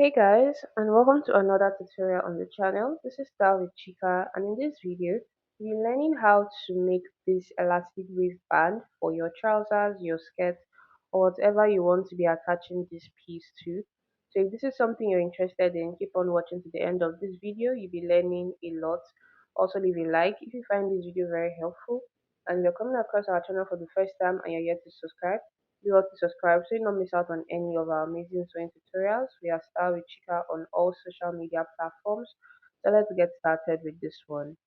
Hey guys, and welcome to another tutorial on the channel. This is StylewithChika, and in this video, we'll be learning how to make this elastic waistband for your trousers, your skirts, or whatever you want to be attaching this piece to. So if this is something you're interested in, keep on watching to the end of this video. You'll be learning a lot. Also leave a like if you find this video very helpful. And if you're coming across our channel for the first time and you're yet to subscribe, do well to subscribe so you don't miss out on any of our amazing sewing tutorials. We are Style with Chika on all social media platforms. So let's get started with this one.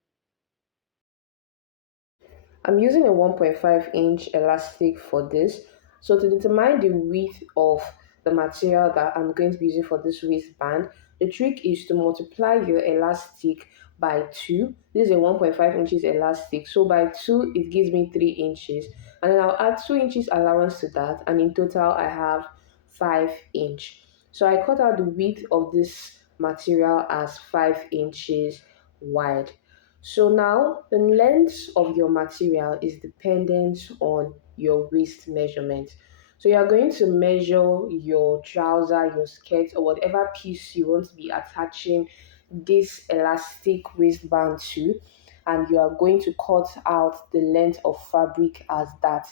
I'm using a 1.5-inch elastic for this. So to determine the width of the material that I'm going to be using for this waistband, the trick is to multiply your elastic by 2. This is a 1.5 inches elastic. So by 2, it gives me 3 inches. And then I'll add 2 inches allowance to that. And in total, I have 5 inch. So I cut out the width of this material as 5 inches wide. So now the length of your material is dependent on your waist measurement. So you are going to measure your trouser, your skirt, or whatever piece you want to be attaching this elastic waistband to, and you are going to cut out the length of fabric as that.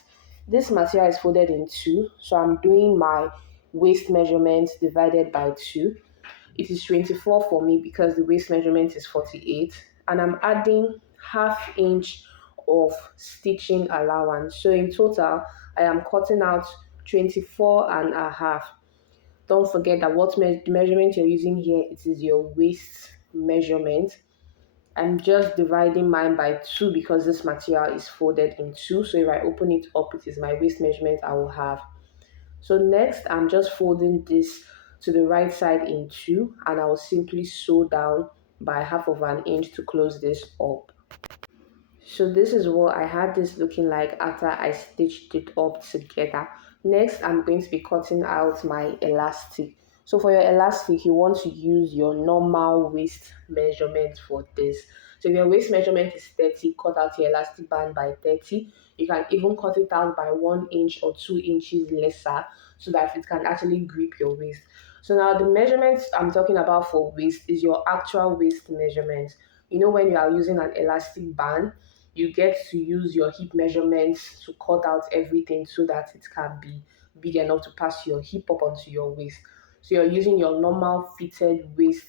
This material is folded in two, so I'm doing my waist measurement divided by 2. It is 24 for me because the waist measurement is 48, and I'm adding half inch of stitching allowance. So in total, I am cutting out 24 and a half. Don't forget that the measurement you're using here, it is your waist measurement. I'm just dividing mine by 2 because this material is folded in 2. So if I open it up, it is my waist measurement I will have. So next, I'm just folding this to the right side in 2, and I'll simply sew down by half of an inch to close this up. So this is what I had this looking like after I stitched it up together. Next, I'm going to be cutting out my elastic. So for your elastic, you want to use your normal waist measurement for this. So if your waist measurement is 30, cut out your elastic band by 30. You can even cut it out by 1 inch or 2 inches lesser so that it can actually grip your waist. So now the measurements I'm talking about for waist is your actual waist measurement. You know, when you are using an elastic band, you get to use your hip measurements to cut out everything so that it can be big enough to pass your hip up onto your waist. So you're using your normal fitted waist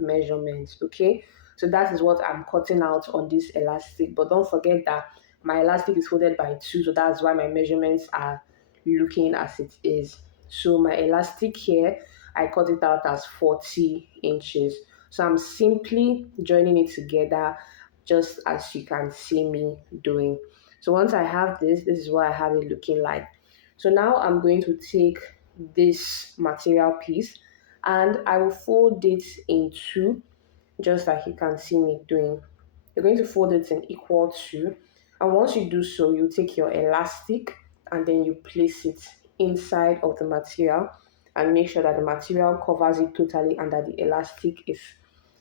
measurements, okay? So that is what I'm cutting out on this elastic. But don't forget that my elastic is folded by 2, so that's why my measurements are looking as it is. So my elastic here, I cut it out as 40 inches. So I'm simply joining it together just as you can see me doing. So once I have this is what I have it looking like. So now I'm going to take this material piece and I will fold it in 2, just like you can see me doing. You're going to fold it in equal 2, and once you do so, you take your elastic and then you place it inside of the material and make sure that the material covers it totally and that the elastic is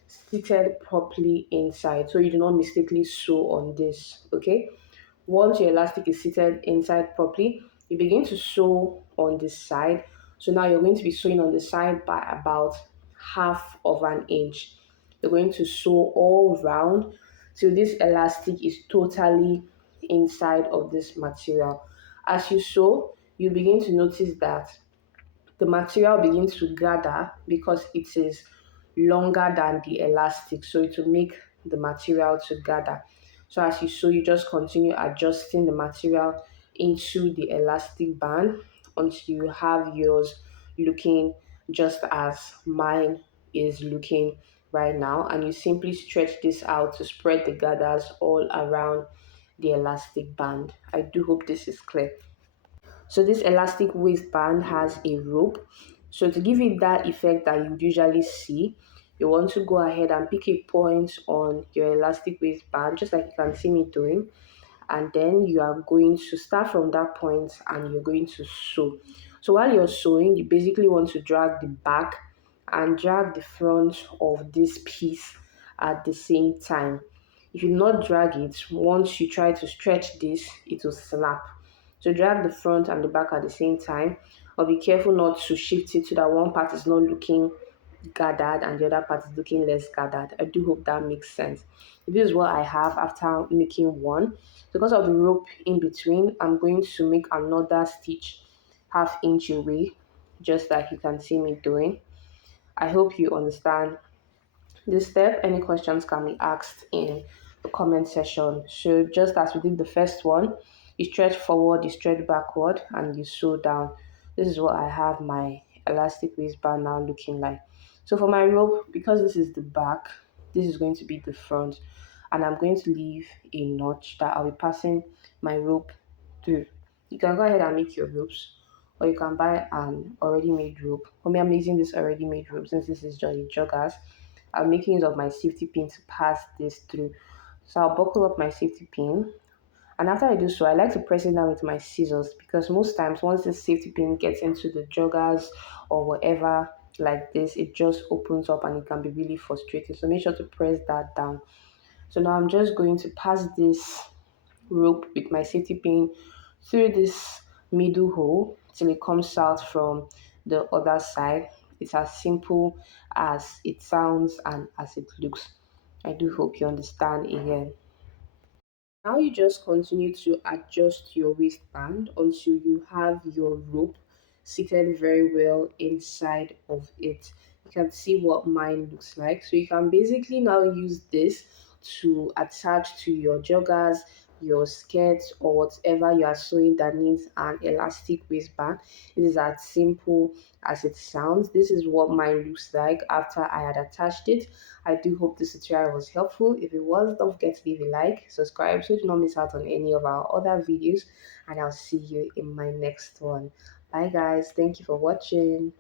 seated properly inside, so you do not mistakenly sew on this. Okay, once your elastic is seated inside properly, you begin to sew on this side. So now you're going to be sewing on the side by about half of an inch. You're going to sew all round till this elastic is totally inside of this material. As you sew, you begin to notice that the material begins to gather because it is longer than the elastic, so it will make the material to gather. So as you sew, you just continue adjusting the material into the elastic band until you have yours looking just as mine is looking right now, and you simply stretch this out to spread the gathers all around the elastic band. I do hope this is clear. So this elastic waistband has a rope. So to give it that effect that you usually see, you want to go ahead and pick a point on your elastic waistband, just like you can see me doing. And then you are going to start from that point and you're going to sew. So while you're sewing, you basically want to drag the back and drag the front of this piece at the same time. If you not drag it, once you try to stretch this, it will snap. So drag the front and the back at the same time, or be careful not to shift it so that one part is not looking gathered and the other part is looking less gathered. I do hope that makes sense. This is what I have after making one. Because of the rope in between, I'm going to make another stitch half inch away, just like you can see me doing. I hope you understand this step. Any questions can be asked in the comment section. So just as we did the first one, you stretch forward, you stretch backward, and you sew down. This is what I have my elastic waistband now looking like. So for my rope, because this is the back, this is going to be the front, and I'm going to leave a notch that I'll be passing my rope through. You can go ahead and make your ropes, or you can buy an already made rope. For me, I'm using this already made rope since this is just a joggers. I'm making use of my safety pin to pass this through. So I'll buckle up my safety pin. And after I do so, I like to press it down with my scissors because most times once the safety pin gets into the joggers or whatever like this, it just opens up and it can be really frustrating. So make sure to press that down. So now I'm just going to pass this rope with my safety pin through this middle hole till it comes out from the other side. It's as simple as it sounds and as it looks. I do hope you understand again. Now you just continue to adjust your waistband until you have your rope seated very well inside of it. You can see what mine looks like. So you can basically now use this to attach to your joggers, your skirts, or whatever you are sewing that needs an elastic waistband. It is as simple as it sounds. This is what mine looks like after I had attached it. I do hope this tutorial was helpful. If it was, don't forget to leave a like, subscribe so you do not miss out on any of our other videos, and I'll see you in my next one. Bye guys, thank you for watching.